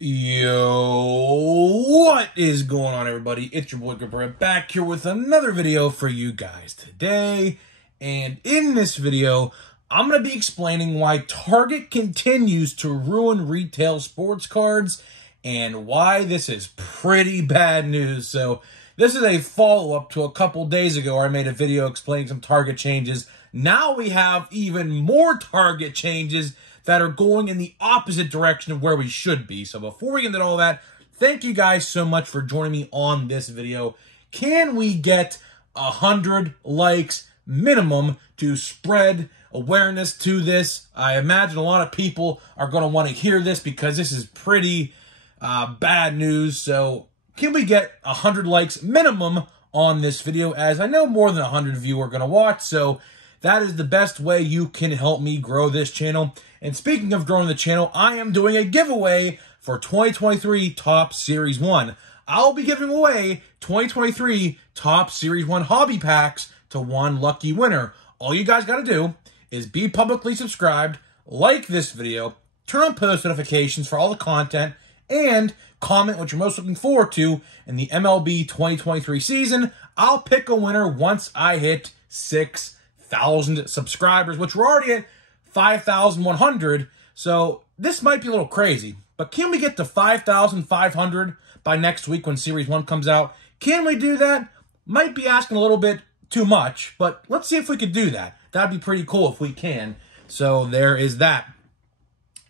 Yo, what is going on, everybody? It's your boy Gripper back here with another video for you guys today. And in this video, I'm going to be explaining why Target continues to ruin retail sports cards and why this is pretty bad news. So this is a follow-up to a couple days ago where I made a video explaining some Target changes. Now we have even more Target changes that are going in the opposite direction of where we should be. So before we get into all that, thank you guys so much for joining me on this video. Can we get 100 likes minimum to spread awareness to this? I imagine a lot of people are going to want to hear this because this is pretty bad news. So can we get 100 likes minimum on this video, as I know more than 100 of you are going to watch. So that is the best way you can help me grow this channel. And speaking of growing the channel, I am doing a giveaway for 2023 Topps Series 1. I'll be giving away 2023 Topps Series 1 hobby packs to one lucky winner. All you guys got to do is be publicly subscribed, like this video, turn on post notifications for all the content, and comment what you're most looking forward to in the MLB 2023 season. I'll pick a winner once I hit 6,000 subscribers, which we're already at 5,100, so this might be a little crazy. But can we get to 5,500 by next week when Series 1 comes out? Can we do that? Might be asking a little bit too much, but let's see if we could do that. That'd be pretty cool if we can. So there is that.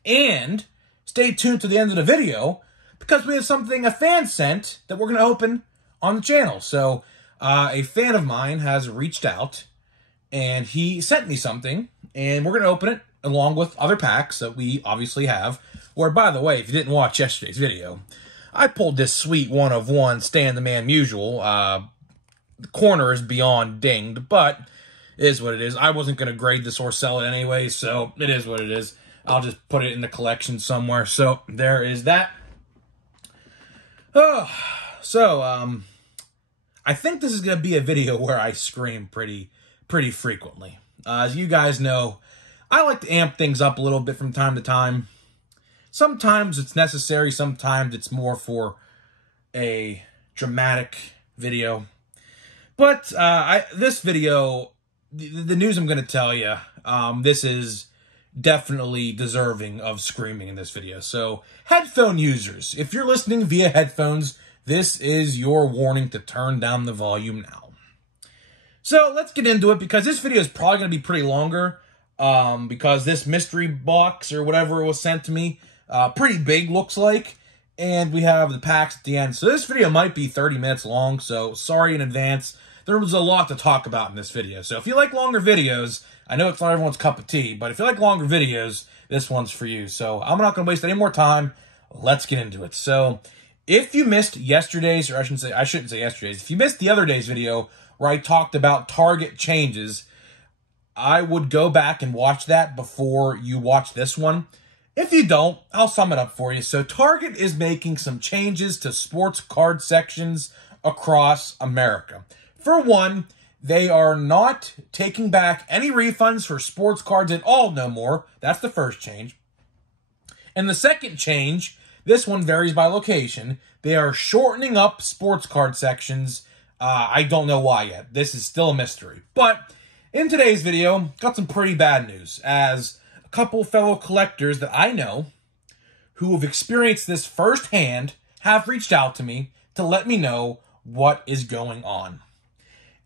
And stay tuned to the end of the video, because we have something a fan sent that we're going to open on the channel. So a fan of mine has reached out, and he sent me something, and we're going to open it along with other packs that we obviously have. Where, by the way, if you didn't watch yesterday's video, I pulled this sweet one-of-one Stan the Man Musial. The corner is beyond dinged, but it is what it is. I wasn't going to grade this or sell it anyway, so it is what it is. I'll just put it in the collection somewhere. So there is that. I think this is going to be a video where I scream pretty frequently. As you guys know, I like to amp things up a little bit from time to time. Sometimes it's necessary, sometimes it's more for a dramatic video. But this video, the news I'm going to tell you, this is definitely deserving of screaming in this video. So, headphone users, if you're listening via headphones, this is your warning to turn down the volume now. So let's get into it, because this video is probably going to be pretty longer, because this mystery box or whatever was sent to me, pretty big looks like, and we have the packs at the end. So this video might be 30 minutes long, so sorry in advance. There was a lot to talk about in this video. So if you like longer videos, I know it's not everyone's cup of tea, but if you like longer videos, this one's for you. So I'm not going to waste any more time. Let's get into it. So if you missed yesterday's, or I shouldn't say yesterday's, if you missed the other day's video where I talked about Target changes, I would go back and watch that before you watch this one. If you don't, I'll sum it up for you. So Target is making some changes to sports card sections across America. For one, they are not taking back any refunds for sports cards at all no more. That's the first change. And the second change, this one varies by location. They are shortening up sports card sections. I don't know why yet. This is still a mystery. But in today's video, got some pretty bad news, as a couple fellow collectors that I know who have experienced this firsthand have reached out to me to let me know what is going on.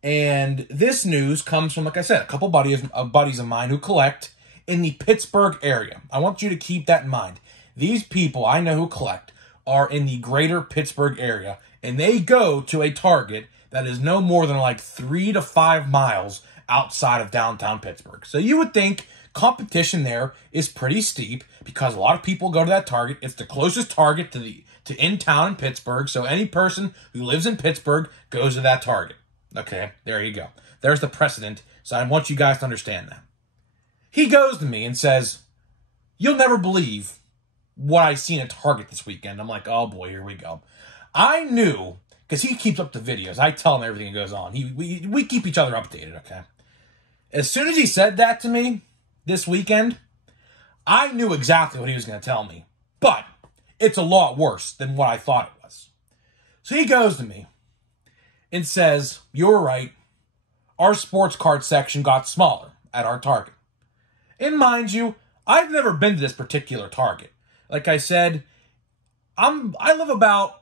And this news comes from, like I said, a couple buddies of mine who collect in the Pittsburgh area. I want you to keep that in mind. These people I know who collect are in the greater Pittsburgh area, and they go to a Target that is no more than like 3 to 5 miles outside of downtown Pittsburgh. So you would think competition there is pretty steep, because a lot of people go to that Target. It's the closest Target to in town in Pittsburgh. So any person who lives in Pittsburgh goes to that Target. Okay, there you go. There's the precedent. So I want you guys to understand that. He goes to me and says, "You'll never believe what I seen at Target this weekend." I'm like, oh boy, here we go. I knew, because he keeps up the videos. I tell him everything that goes on. We keep each other updated, okay? As soon as he said that to me this weekend, I knew exactly what he was going to tell me. But it's a lot worse than what I thought it was. So he goes to me and says, you're right. Our sports card section got smaller at our Target. And mind you, I've never been to this particular Target. Like I said, I live about,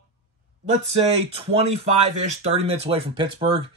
let's say, 25-ish, 30 minutes away from Pittsburgh.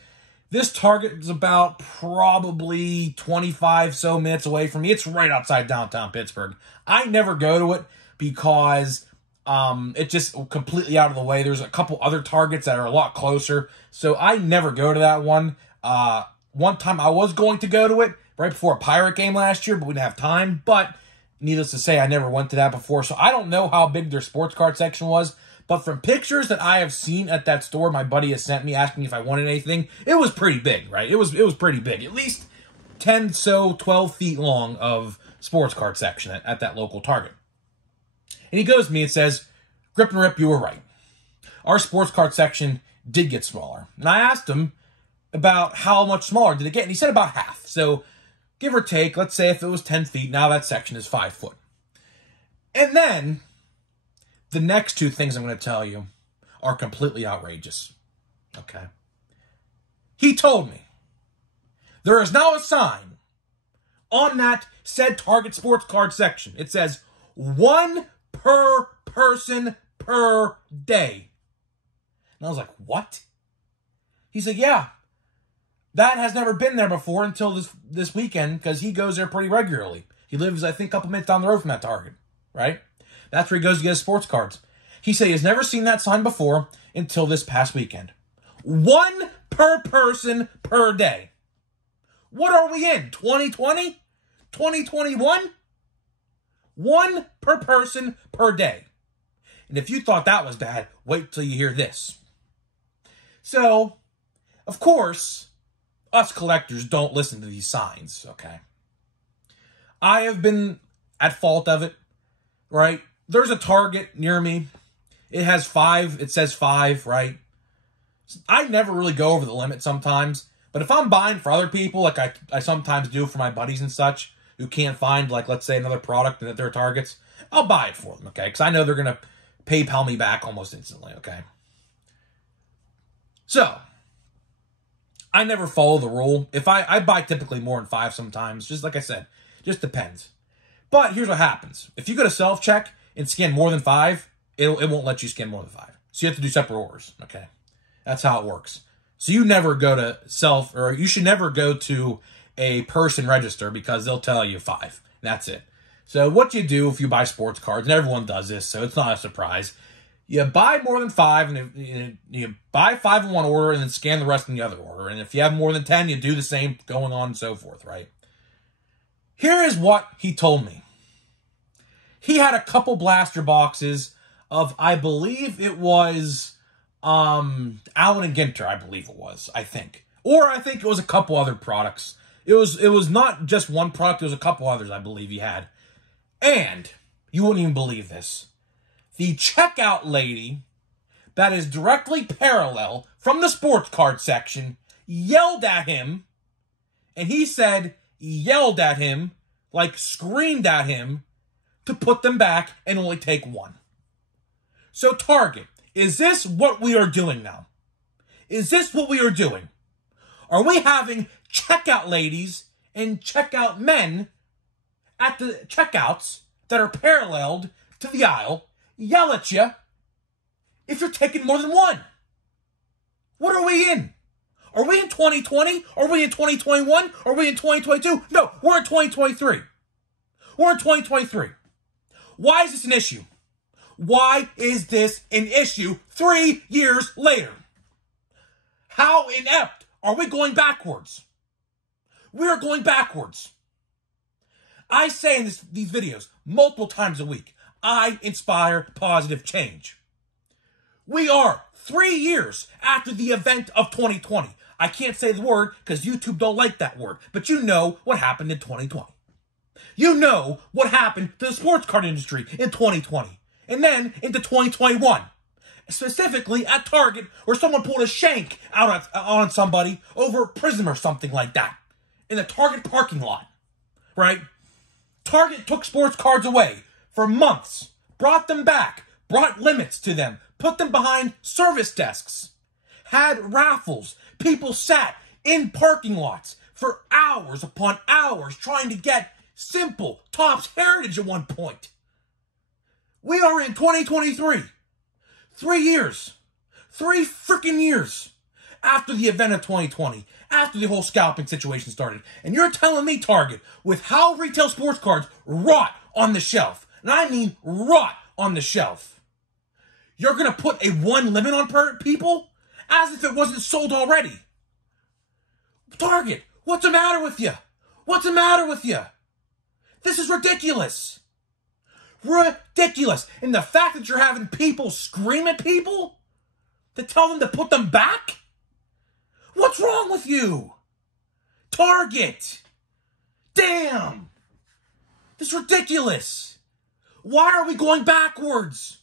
This Target is about probably 25 so minutes away from me. It's right outside downtown Pittsburgh. I never go to it because it's just completely out of the way. There's a couple other Targets that are a lot closer, so I never go to that one. One time I was going to go to it right before a Pirate game last year, but we didn't have time. But needless to say, I never went to that before, so I don't know how big their sports card section was. But from pictures that I have seen at that store, my buddy has sent me asking if I wanted anything, it was pretty big, right? It was pretty big. At least 12 feet long of sports card section at that local Target. And he goes to me and says, Grip and Rip, you were right. Our sports card section did get smaller. And I asked him about how much smaller did it get, and he said about half. So give or take, let's say if it was 10 feet, now that section is 5 foot. And then the next two things I'm going to tell you are completely outrageous. Okay. He told me there is now a sign on that said Target sports card section. It says 1 per person per day. And I was like, what? He said, yeah. That has never been there before until this weekend because he goes there pretty regularly. He lives, I think, a couple minutes down the road from that Target, right? That's where he goes to get his sports cards. He said he has never seen that sign before until this past weekend. 1 per person per day. What are we in? 2020? 2021? 1 per person per day. And if you thought that was bad, wait till you hear this. So, of course, us collectors don't listen to these signs, okay? I have been at fault of it, right? There's a Target near me. It has 5. It says 5, right? I never really go over the limit sometimes. But if I'm buying for other people, like I sometimes do for my buddies and such, who can't find, like, let's say, another product at their Targets, I'll buy it for them, okay? Because I know they're going to PayPal me back almost instantly, okay? So, I never follow the rule. If I buy typically more than 5 sometimes, just like I said, just depends. But here's what happens. If you go to self-check and scan more than 5, it won't let you scan more than 5. So you have to do separate orders, okay? That's how it works. So you never go to you should never go to a person register because they'll tell you 5. That's it. So what you do if you buy sports cards, and everyone does this, so it's not a surprise, you buy more than 5, and you buy 5 in one order, and then scan the rest in the other order. And if you have more than 10, you do the same, going on and so forth, right? Here is what he told me. He had a couple blaster boxes of, I believe it was Allen and Ginter, I believe it was, I think. Or I think it was a couple other products. It was not just one product, it was a couple others, I believe he had. And, you wouldn't even believe this, the checkout lady that is directly parallel from the sports card section yelled at him, and he said yelled at him, like screamed at him, to put them back and only take 1. So Target, is this what we are doing now? Is this what we are doing? Are we having checkout ladies and checkout men at the checkouts that are paralleled to the aisle yell at you if you're taking more than 1? What are we in? Are we in 2020? Are we in 2021? Are we in 2022? No, we're in 2023. We're in 2023. Why is this an issue? Why is this an issue 3 years later? How inept are we going backwards? We are going backwards. I say in these videos multiple times a week, I inspire positive change. We are 3 years after the event of 2020. I can't say the word because YouTube don't like that word, but you know what happened in 2020. You know what happened to the sports card industry in 2020. And then into 2021. Specifically at Target, where someone pulled a shank out on somebody over a prism or something like that. In the Target parking lot. Right? Target took sports cards away for months. Brought them back. brought limits to them, put them behind service desks, had raffles. People sat in parking lots for hours upon hours trying to get simple Topps Heritage at one point. We are in 2023. 3 years. 3 freaking years after the event of 2020, after the whole scalping situation started. And you're telling me, Target, with how retail sports cards rot on the shelf, and I mean rot on the shelf, you're going to put a 1 limit on people? As if it wasn't sold already. Target, what's the matter with you? What's the matter with you? This is ridiculous. Ridiculous. And the fact that you're having people scream at people to tell them to put them back? What's wrong with you? Target. Damn. This is ridiculous. Why are we going backwards?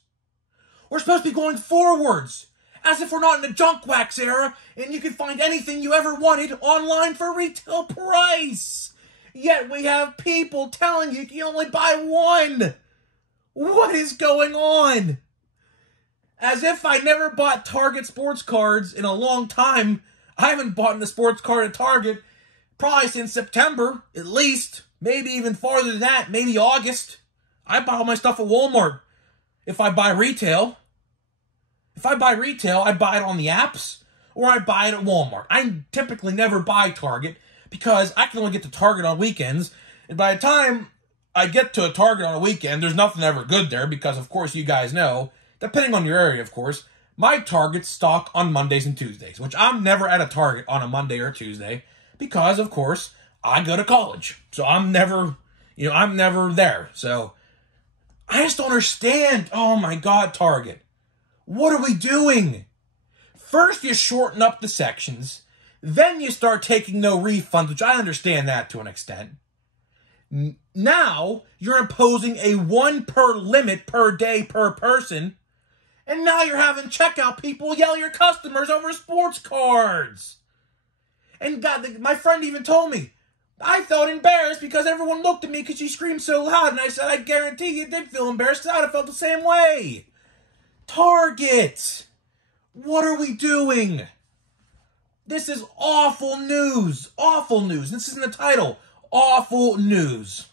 We're supposed to be going forwards. As if we're not in the junk wax era and you can find anything you ever wanted online for retail price. Yet we have people telling you can only buy one. What is going on? As if I never bought Target sports cards in a long time. I haven't bought a sports card at Target probably since September, at least. Maybe even farther than that, maybe August. I buy all my stuff at Walmart if I buy retail. If I buy retail, I buy it on the apps or I buy it at Walmart. I typically never buy Target because I can only get to Target on weekends. And by the time I get to a Target on a weekend, there's nothing ever good there because, of course, you guys know, depending on your area, of course, my Targets stock on Mondays and Tuesdays, which I'm never at a Target on a Monday or Tuesday because, of course, I go to college. So I'm never there. So I just don't understand. Oh, my God, Target. What are we doing? First, you shorten up the sections. Then you start taking no refunds, which I understand that to an extent. Now, you're imposing a 1 per limit per day per person. And now you're having checkout people yell at your customers over sports cards. And God, my friend even told me, I felt embarrassed because everyone looked at me because she screamed so loud. And I said, I guarantee you did feel embarrassed because I would have felt the same way. Target! What are we doing? This is awful news. Awful news. This is in the title. Awful news.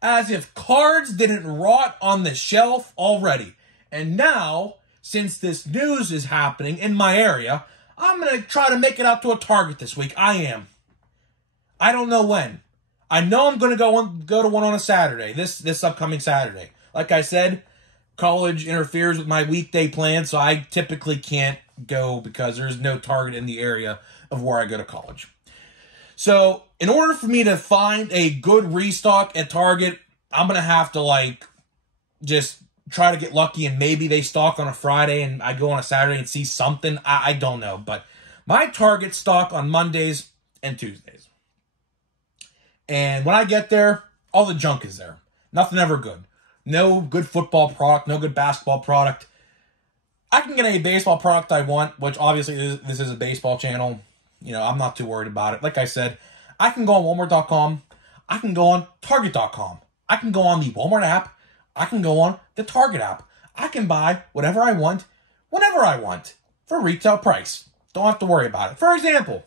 As if cards didn't rot on the shelf already. And now, since this news is happening in my area, I'm going to try to make it out to a Target this week. I am. I don't know when. I know I'm going to go to one on a Saturday. This upcoming Saturday. Like I said, college interferes with my weekday plan, so I typically can't go because there's no Target in the area of where I go to college. So, in order for me to find a good restock at Target, I'm going to have to, just try to get lucky and maybe they stock on a Friday and I go on a Saturday and see something. I don't know. But my Target stock on Mondays and Tuesdays. And when I get there, all the junk is there. Nothing ever good. No good football product, no good basketball product. I can get any baseball product I want, which obviously this is a baseball channel. You know, I'm not too worried about it. Like I said, I can go on Walmart.com. I can go on Target.com. I can go on the Walmart app. I can go on the Target app. I can buy whatever I want, whenever I want, for retail price. Don't have to worry about it. For example,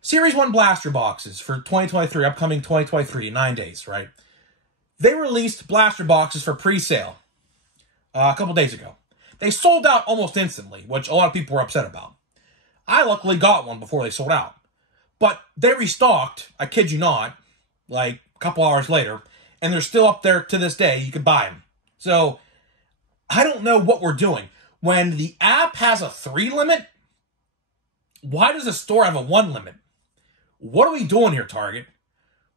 Series 1 blaster boxes for 2023, upcoming 2023, 9 days, right? They released blaster boxes for pre-sale a couple days ago. They sold out almost instantly, which a lot of people were upset about. I luckily got one before they sold out. But they restocked, I kid you not, a couple hours later, and they're still up there to this day. You can buy them. So, I don't know what we're doing. When the app has a 3 limit, why does the store have a 1 limit? What are we doing here, Target?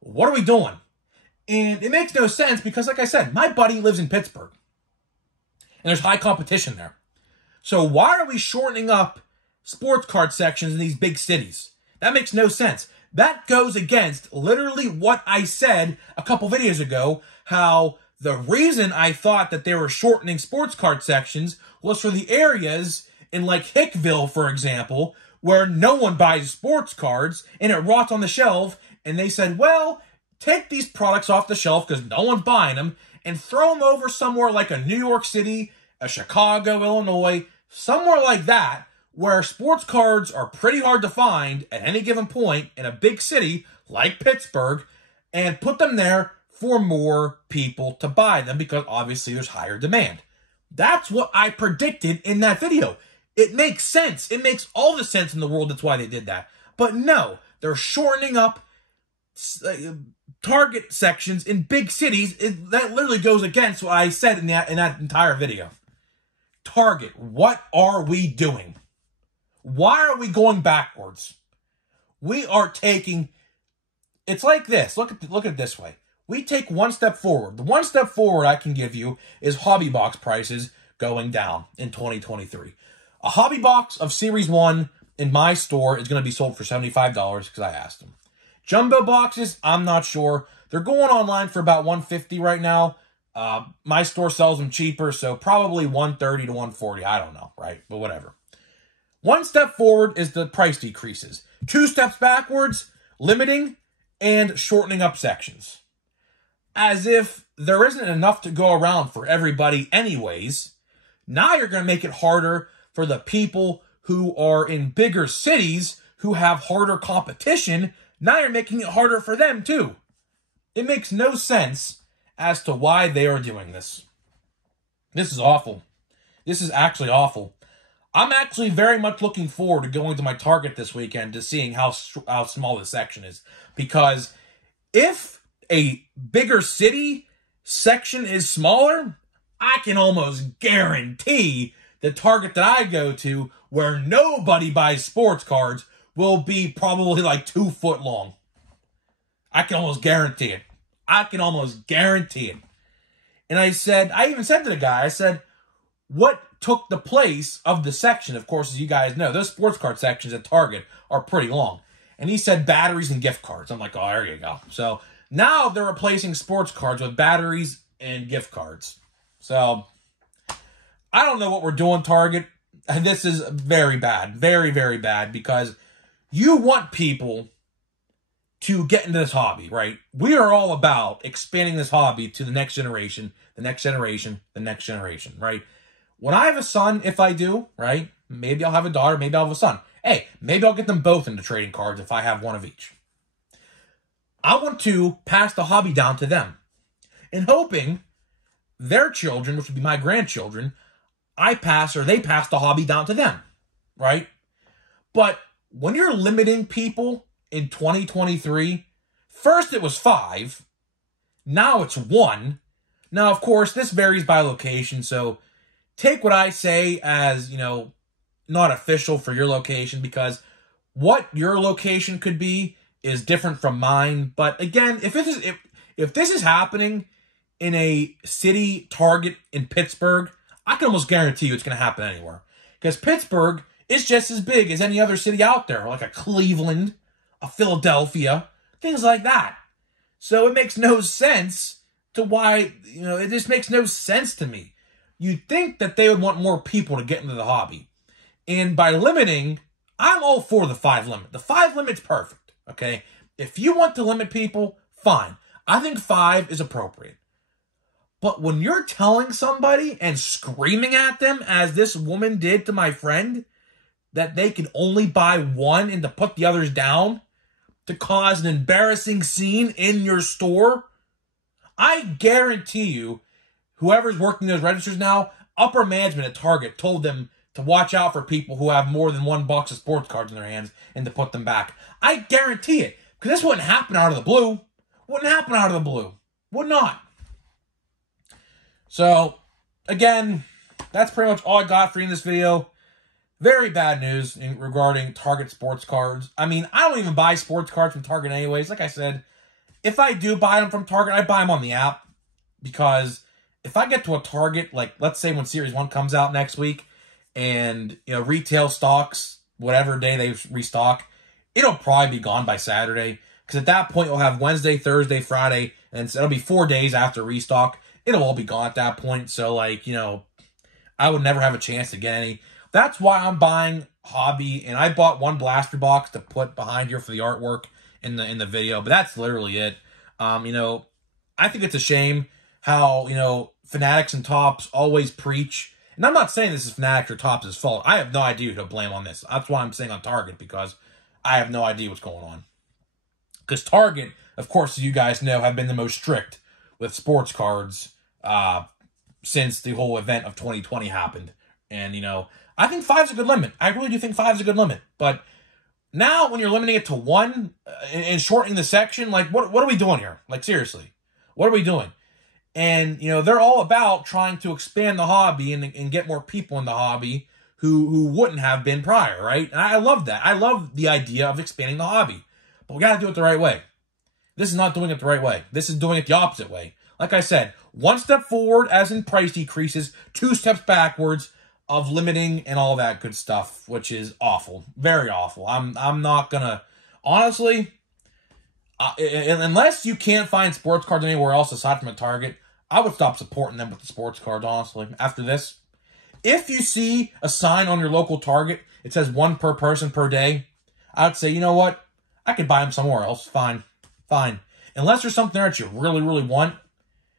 What are we doing? And it makes no sense because, like I said, my buddy lives in Pittsburgh. And there's high competition there. So why are we shortening up sports card sections in these big cities? That makes no sense. That goes against literally what I said a couple videos ago, how the reason I thought that they were shortening sports card sections was for the areas in Hickville, for example, where no one buys sports cards and it rots on the shelf. And they said, well, take these products off the shelf because no one's buying them and throw them over somewhere like a New York City, a Chicago, Illinois, somewhere like that, where sports cards are pretty hard to find at any given point in a big city like Pittsburgh, and put them there for more people to buy them because obviously there's higher demand. That's what I predicted in that video. It makes sense. It makes all the sense in the world. That's why they did that. But no, they're shortening up Target sections in big cities. That literally goes against what I said in that entire video. Target, what are we doing? Why are we going backwards? We are taking... It's like this. Look at it this way. We take one step forward. The one step forward I can give you is hobby box prices going down in 2023. A hobby box of Series 1 in my store is going to be sold for $75 because I asked them. Jumbo boxes, I'm not sure. They're going online for about $150 right now. My store sells them cheaper, so probably $130 to $140. I don't know, right? But whatever. One step forward is the price decreases. 2 steps backwards, limiting and shortening up sections. As if there isn't enough to go around for everybody anyways. Now you're going to make it harder for the people who are in bigger cities who have harder competition. Now you're making it harder for them too. It makes no sense as to why they are doing this. This is awful. This is actually awful. I'm actually very much looking forward to going to my Target this weekend to seeing how small this section is. Because if a bigger city section is smaller, I can almost guarantee the Target that I go to, where nobody buys sports cards, will be probably like 2 foot long. I can almost guarantee it. I can almost guarantee it. And I even said to the guy, I said, what took the place of the section? Of course, as you guys know, those sports card sections at Target are pretty long. And he said batteries and gift cards. I'm like, oh, there you go. So now they're replacing sports cards with batteries and gift cards. So I don't know what we're doing, Target. And this is very bad. Very, very bad. Because you want people to get into this hobby, right? We are all about expanding this hobby to the next generation, the next generation, the next generation, right? When I have a son, if I do, right? Maybe I'll have a daughter, maybe I'll have a son. Hey, maybe I'll get them both into trading cards if I have one of each. I want to pass the hobby down to them. And hoping their children, which would be my grandchildren, they pass the hobby down to them, right? But when you're limiting people in 2023, first it was 5, now it's 1. Now, of course, this varies by location, so take what I say as, not official for your location, because what your location could be is different from mine. But again, if this is happening in a city Target in Pittsburgh, I can almost guarantee you it's going to happen anywhere. Because Pittsburgh is just as big as any other city out there, like a Cleveland, a Philadelphia, things like that. So it makes no sense to why, it just makes no sense to me. You'd think that they would want more people to get into the hobby. And by limiting, I'm all for the 5 limit. The 5 limit's perfect, okay? If you want to limit people, fine. I think 5 is appropriate. But when you're telling somebody and screaming at them, as this woman did to my friend, that they can only buy 1 and to put the others down to cause an embarrassing scene in your store, I guarantee you, whoever's working those registers now, upper management at Target told them to watch out for people who have more than 1 box of sports cards in their hands and to put them back. I guarantee it. Because this wouldn't happen out of the blue. Wouldn't happen out of the blue. Would not. So, again, that's pretty much all I got for you in this video. Very bad news regarding Target sports cards. I mean, I don't even buy sports cards from Target anyways. Like I said, if I do buy them from Target, I buy them on the app. Because if I get to a Target, like, let's say when Series 1 comes out next week, and, retail stocks, whatever day they restock, it'll probably be gone by Saturday. Because at that point, you'll have Wednesday, Thursday, Friday, and it'll be 4 days after restock. It'll all be gone at that point. So, like, I would never have a chance to get any. That's why I'm buying hobby. And I bought 1 blaster box to put behind here for the artwork in the video. But that's literally it. I think it's a shame how, Fanatics and Topps always preach. And I'm not saying this is Fanatics or Topps' fault. I have no idea who to blame on this. That's why I'm saying on Target, because I have no idea what's going on. Because Target, of course, as you guys know, have been the most strict with sports cards since the whole event of 2020 happened. And, I think 5's a good limit. I really do think 5's a good limit. But now when you're limiting it to 1 and shortening the section, like, what are we doing here? Like, seriously, what are we doing? And, they're all about trying to expand the hobby and get more people in the hobby who wouldn't have been prior, right? And I love that. I love the idea of expanding the hobby. But we got to do it the right way. This is not doing it the right way. This is doing it the opposite way. Like I said, 1 step forward as in price decreases, 2 steps backwards of limiting and all that good stuff, which is awful. Very awful. I'm not going to... Honestly, unless you can't find sports cards anywhere else aside from a Target, I would stop supporting them with the sports cards, honestly, after this. If you see a sign on your local Target, it says 1 per person per day, I would say, you know what? I could buy them somewhere else. Fine. Fine. Unless there's something there that you really, really want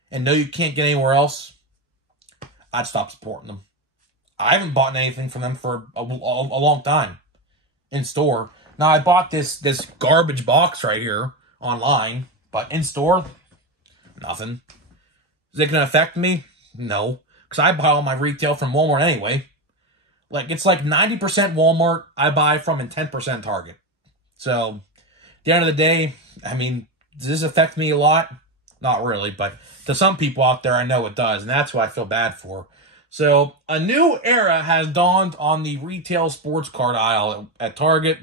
and know you can't get anywhere else, I'd stop supporting them. I haven't bought anything from them for a long time in store. Now, I bought this garbage box right here online, but in store, nothing. Is it going to affect me? No, because I buy all my retail from Walmart anyway. Like, it's like 90% Walmart I buy from and 10% Target. So, at the end of the day, I mean, does this affect me a lot? Not really, but to some people out there, I know it does, and that's what I feel bad for. So, a new era has dawned on the retail sports card aisle at Target,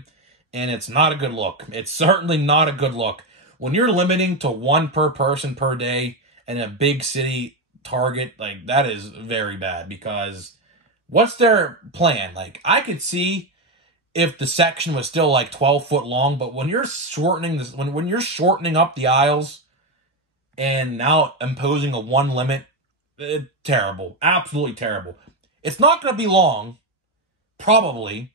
and it's not a good look. It's certainly not a good look. When you're limiting to 1 per person per day in a big city Target, like, that is very bad, because what's their plan? Like, I could see if the section was still like 12 foot long, but when you're shortening this, when you're shortening up the aisles and now imposing a 1 limit, terrible. Absolutely terrible. It's not going to be long, probably,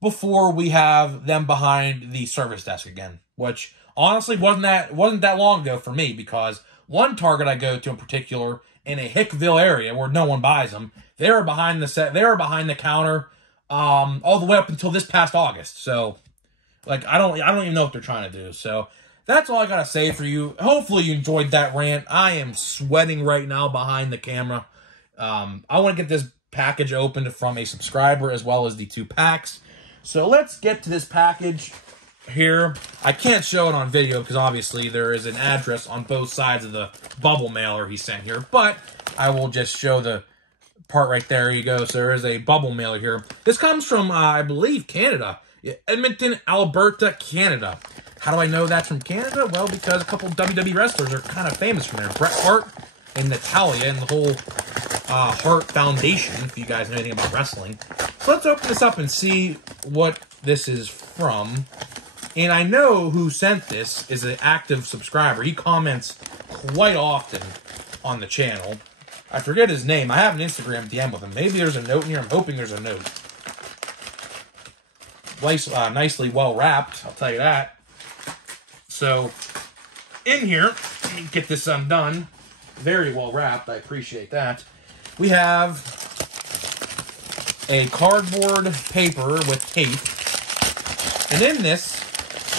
before we have them behind the service desk again, which honestly wasn't that long ago for me, because one Target I go to in particular in a Hickville area where no one buys them, they were behind the counter all the way up until this past August. So, like, I don't even know what they're trying to do. So, that's all I gotta say for you. Hopefully you enjoyed that rant. I am sweating right now behind the camera. I want to get this package opened from a subscriber as well as the 2 packs. So let's get to this package here. I can't show it on video because obviously there is an address on both sides of the bubble mailer he sent here. But I will just show the part right there. You go. So there is a bubble mailer here. This comes from, I believe, Canada. Edmonton, Alberta, Canada. How do I know that's from Canada? Well, because a couple WWE wrestlers are kind of famous from there. Bret Hart and Natalia and the whole Hart Foundation, if you guys know anything about wrestling. So let's open this up and see what this is from. And I know who sent this is an active subscriber. He comments quite often on the channel. I forget his name. I have an Instagram DM with him. Maybe there's a note in here. I'm hoping there's a note. Nicely well wrapped, I'll tell you that. So, in here, let me get this undone. Very well wrapped, I appreciate that. We have a cardboard paper with tape. And in this,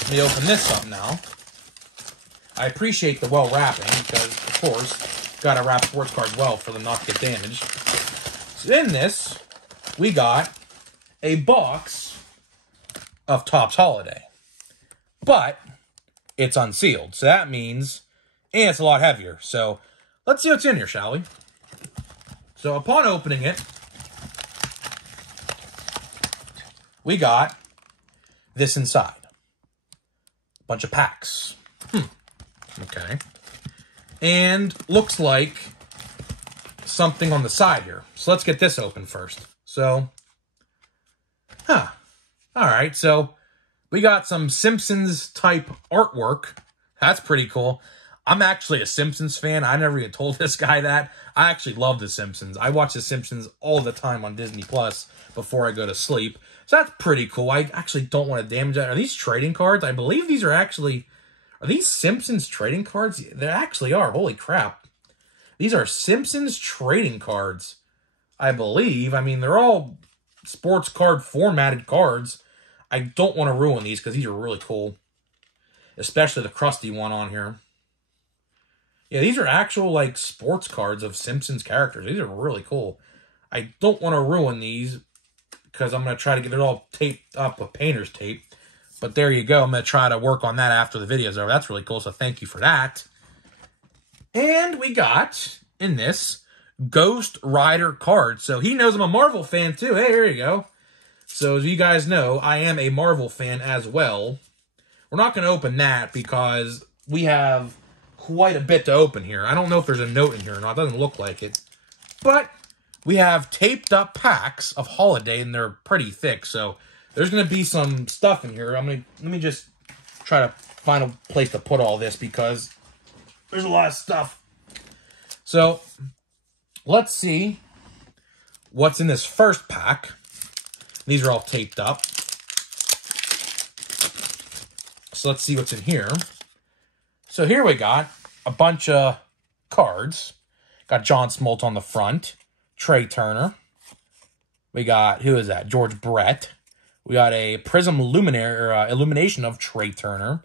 let me open this up now. I appreciate the well wrapping because, of course, gotta wrap sports cards well for them not to get damaged. So in this, we got a box of Topps Holiday. But it's unsealed, so that means, and it's a lot heavier. So let's see what's in here, shall we? So upon opening it, we got this inside. A bunch of packs. Okay. And looks like something on the side here. So let's get this open first. So, alright, so we got some Simpsons-type artwork. That's pretty cool. I'm actually a Simpsons fan. I never even told this guy that. I actually love The Simpsons. I watch The Simpsons all the time on Disney Plus before I go to sleep. So that's pretty cool. I actually don't want to damage that. Are these trading cards? I believe these are actually... Are these Simpsons trading cards? They actually are. Holy crap. These are Simpsons trading cards, I believe. I mean, they're all sports card formatted cards. I don't want to ruin these because these are really cool. Especially the crusty one on here. Yeah, these are actual, like, sports cards of Simpsons characters. These are really cool. I don't want to ruin these because I'm going to try to get it all taped up with painter's tape. But there you go. I'm going to try to work on that after the video's over. That's really cool, so thank you for that. And we got, in this, Ghost Rider card. So he knows I'm a Marvel fan, too. Hey, there you go. So as you guys know, I am a Marvel fan as well. We're not going to open that because we have quite a bit to open here. I don't know if there's a note in here or not. It doesn't look like it. But we have taped up packs of Holiday, and they're pretty thick. So there's going to be some stuff in here. Let me just try to find a place to put all this because there's a lot of stuff. So let's see what's in this first pack. These are all taped up. So let's see what's in here. So here we got a bunch of cards. Got John Smoltz on the front. Trey Turner. We got, who is that? George Brett. We got a Prism Illumination of Trey Turner.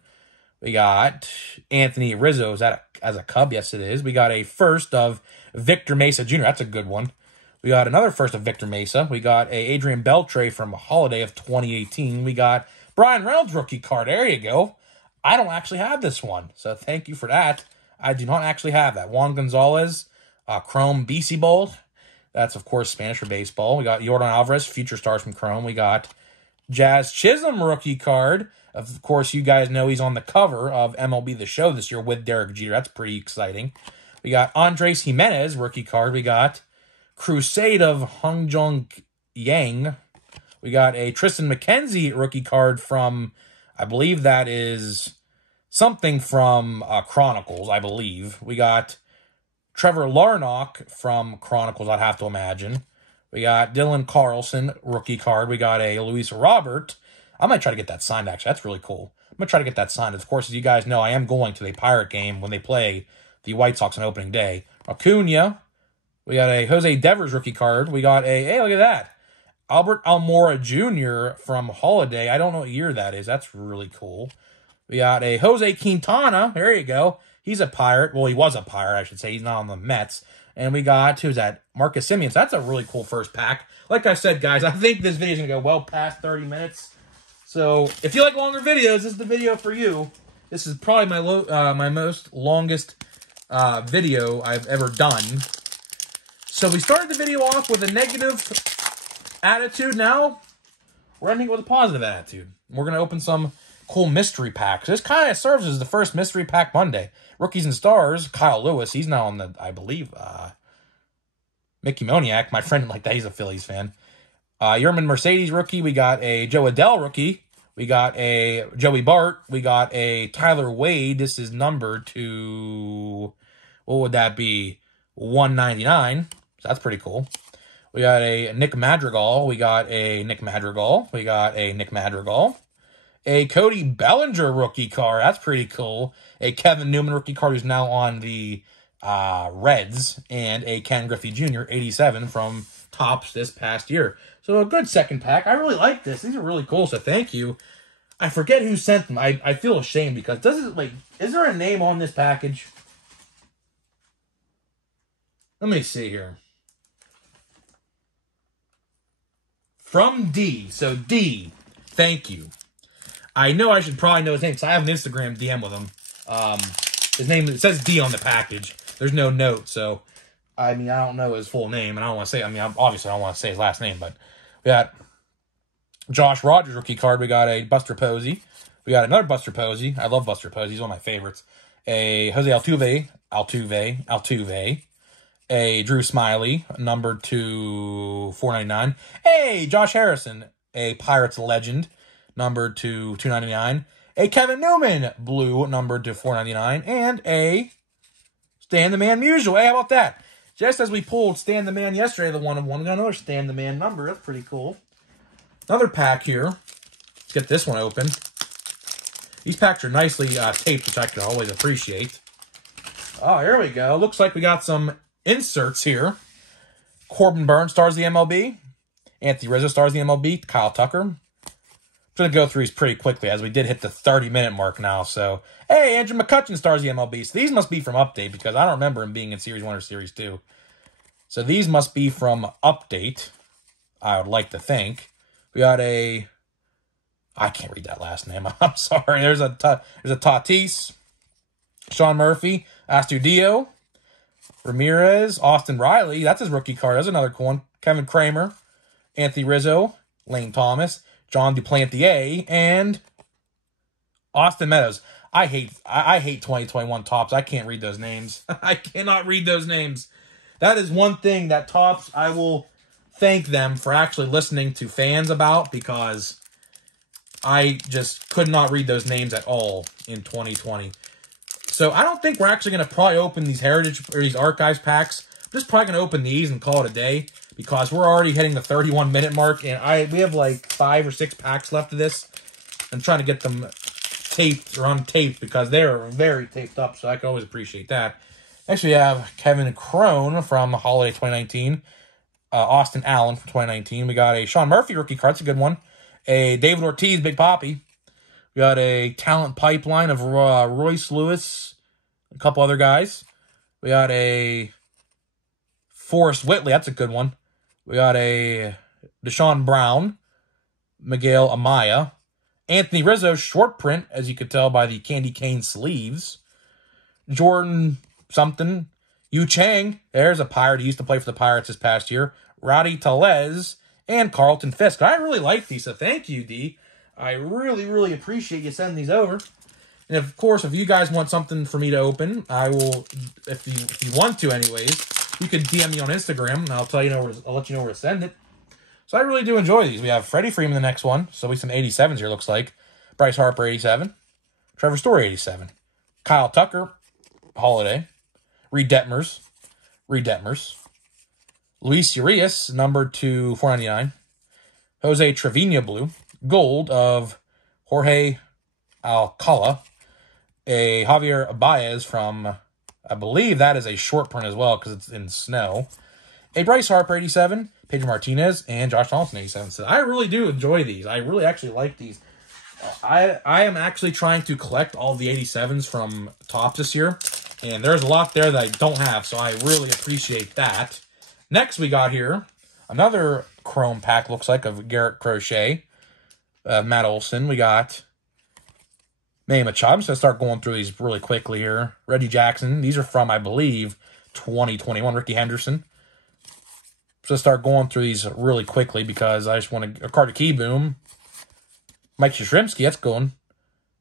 We got Anthony Rizzo. Is that as a Cub? Yes, it is. We got a first of Victor Mesa Jr. That's a good one. We got another first of Victor Mesa. We got a Adrian Beltre from Holiday of 2018. We got Brian Reynolds rookie card. There you go. I don't actually have this one, so thank you for that. I do not actually have that. Juan Gonzalez, Chrome BC Bowl. That's, of course, Spanish for baseball. We got Jordan Alvarez, Future Stars from Chrome. We got Jazz Chisholm rookie card. Of course, you guys know he's on the cover of MLB The Show this year with Derek Jeter. That's pretty exciting. We got Andres Jimenez rookie card. We got Crusade of Hung Jung Yang. We got a Tristan McKenzie rookie card from, I believe that is something from Chronicles, I believe. We got Trevor Larnach from Chronicles, I'd have to imagine. We got Dylan Carlson rookie card. We got a Luis Robert. I might try to get that signed, actually. That's really cool. I'm going to try to get that signed. Of course, as you guys know, I am going to the Pirate game when they play the White Sox on opening day. Acuna. We got a Jose Devers rookie card. We got a, hey, look at that. Albert Almora Jr. from Holiday. I don't know what year that is. That's really cool. We got a Jose Quintana. There you go. He's a Pirate. Well, he was a Pirate, I should say. He's not on the Mets. And we got, who's that? Marcus Semien. So that's a really cool first pack. Like I said, guys, I think this video is going to go well past 30 minutes. So if you like longer videos, this is the video for you. This is probably my most longest video I've ever done. So we started the video off with a negative attitude. Now we're ending with a positive attitude. We're going to open some cool mystery packs. This kind of serves as the first mystery pack Monday. Rookies and Stars, Kyle Lewis. He's now on the, I believe, Mickey Moniak. My friend like that. He's a Phillies fan. Yerman Mercedes rookie. We got a Joe Adell rookie. We got a Joey Bart. We got a Tyler Wade. This is numbered to, what would that be? 199. So that's pretty cool. We got a Nick Madrigal. We got a Nick Madrigal. We got a Nick Madrigal. A Cody Bellinger rookie card. That's pretty cool. A Kevin Newman rookie card who's now on the Reds. And a Ken Griffey Jr. 87 from Topps this past year. So a good second pack. I really like this. These are really cool, so thank you. I forget who sent them. I feel ashamed because is there a name on this package? Let me see here. From D. So D, thank you. I know I should probably know his name because I have an Instagram DM with him. His name, it says D on the package. There's no note, so I mean, I don't know his full name, and I don't want to say, I mean, obviously I don't want to say his last name, but we got Josh Rogers rookie card. We got a Buster Posey. We got another Buster Posey. I love Buster Posey. He's one of my favorites. A Jose Altuve. A Drew Smiley, numbered to 499. Hey, Josh Harrison, a Pirates legend, numbered to 299. A Kevin Newman, blue, numbered to 499. And a Stan the Man Musial. Hey, how about that? Just as we pulled Stan the Man yesterday, the 1-of-1, we got another Stan the Man number. That's pretty cool. Another pack here. Let's get this one open. These packs are nicely taped, which I can always appreciate. Oh, here we go. Looks like we got some inserts here. Corbin Burns stars the MLB. Anthony Rizzo stars the MLB. Kyle Tucker. I'm going to go through these pretty quickly as we did hit the 30-minute mark now. So, hey, Andrew McCutchen stars the MLB. So these must be from Update because I don't remember him being in Series 1 or Series 2. So these must be from Update, I would like to think. We got a... I can't read that last name. I'm sorry. There's a Tatis. Sean Murphy. Astudillo. Ramirez. Austin Riley. That's his rookie card. That's another cool one. Kevin Kramer. Anthony Rizzo. Lane Thomas. John Duplantier. And Austin Meadows. I hate 2021 Topps. I can't read those names. I cannot read those names. That is one thing that Topps, I will thank them for actually listening to fans about, because I just could not read those names at all in 2020. So I don't think we're actually going to probably open these Heritage or these Archives packs. I'm just probably going to open these and call it a day, because we're already hitting the 31-minute mark, and we have like 5 or 6 packs left of this. I'm trying to get them taped or untaped because they're very taped up, so I can always appreciate that. Next, we have Kevin Crone from Holiday 2019. Austin Allen from 2019. We got a Sean Murphy rookie card. That's a good one. A David Ortiz, Big Papi. We got a talent pipeline of Royce Lewis. A couple other guys. We got a Forrest Whitley. That's a good one. We got a Deshaun Brown. Miguel Amaya. Anthony Rizzo, short print, as you could tell by the candy cane sleeves. Jordan something. Yu Chang, there's a Pirate. He used to play for the Pirates this past year. Rowdy Tellez and Carlton Fisk. I really like these, so thank you, D. I really, really appreciate you sending these over. And, of course, if you guys want something for me to open, I will, if you want to anyways, you can DM me on Instagram, and I'll let you know where to send it. So I really do enjoy these. We have Freddie Freeman the next one. So we have some 87s here, looks like. Bryce Harper, 87. Trevor Story, 87. Kyle Tucker, Holiday. Reed Detmers. Luis Urias, numbered to 499. Jose Trevino Blue. Gold of Jorge Alcala. A Javier Baez from, I believe that is a short print as well because it's in snow. A Bryce Harper, 87. Pedro Martinez and Josh Donaldson, 87. So I really do enjoy these. I really actually like these. I am actually trying to collect all the 87s from Topps this year. And there's a lot there that I don't have, so I really appreciate that. Next, we got here another Chrome pack, looks like, of Garrett Crochet, Matt Olson. We got Manny Machado. I'm just going to start going through these really quickly here. Reggie Jackson. These are from, I believe, 2021. Ricky Henderson. So start going through these really quickly because I just want to... Carter Keyboom. Mike Yastrzemski, that's going.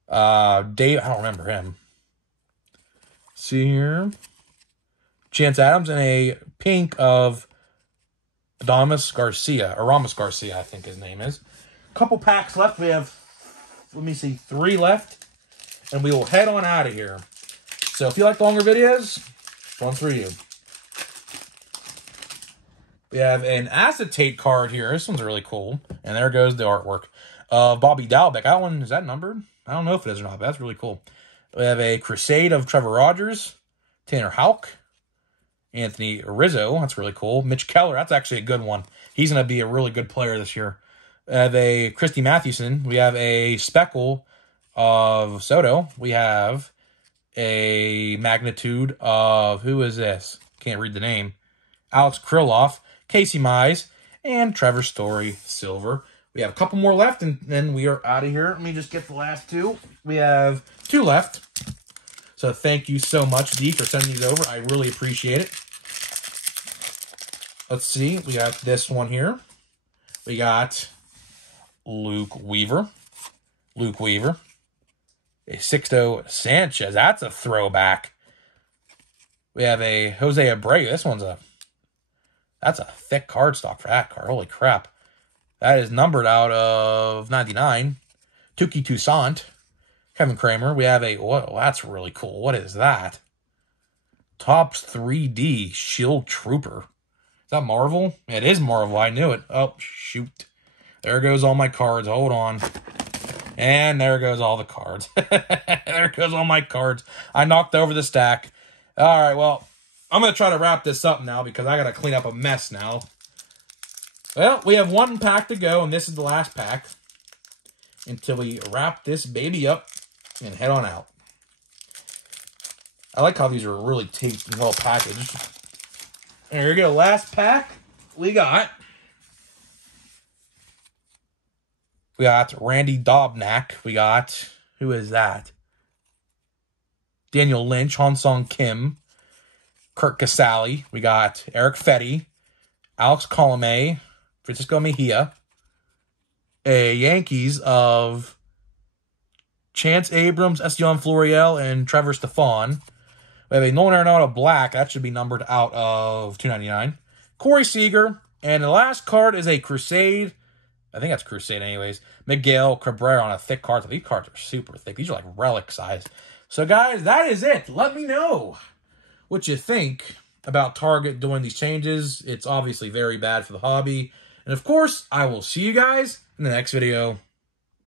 Dave, I don't remember him. See here. Chance Adams and a pink of Ramos Garcia, I think his name is. Couple packs left. We have, let me see, 3 left. And we will head on out of here. So if you like longer videos, one's for you. We have an acetate card here. This one's really cool. And there goes the artwork of Bobby Dalbec. That one, is that numbered? I don't know if it is or not, but that's really cool. We have a Crusade of Trevor Rogers, Tanner Houck, Anthony Rizzo. That's really cool. Mitch Keller. That's actually a good one. He's going to be a really good player this year. We have a Christy Mathewson. We have a Speckle of Soto. We have a magnitude of, who is this? Can't read the name. Alex Kriloff, Casey Mize, and Trevor Story Silver. We have a couple more left, and then we are out of here. Let me just get the last 2. We have 2 left. So thank you so much, D, for sending these over. I really appreciate it. Let's see. We got this one here. We got Luke Weaver. A Sixto Sanchez. That's a throwback. We have a Jose Abreu. This one's that's a thick cardstock for that card. Holy crap. That is numbered out of 99. Tuki Toussaint. Kevin Kramer. We have a, whoa, that's really cool. What is that? Topps 3D Shield Trooper. Is that Marvel? It is Marvel. I knew it. Oh, shoot. There goes all my cards. Hold on. And there goes all the cards. There goes all my cards. I knocked over the stack. All right, well, I'm going to try to wrap this up now because I got to clean up a mess now. Well, we have one pack to go, and this is the last pack until we wrap this baby up and head on out. I like how these are really taped and well packaged. And here we go, last pack we got Randy Dobnak. We got, who is that? Daniel Lynch, Han-Sung Kim, Kurt Casale. We got Eric Fetty, Alex Colomé, Francisco Mejia. A Yankees of Chance Abrams, Esteban Florial, and Trevor Stefan. We have a Nolan Arenado Black. That should be numbered out of $2.99. Corey Seager. And the last card is a Crusade. I think that's Crusade anyways. Miguel Cabrera on a thick card. These cards are super thick. These are like relic size. So guys, that is it. Let me know what you think about Target doing these changes. It's obviously very bad for the hobby. And of course, I will see you guys in the next video.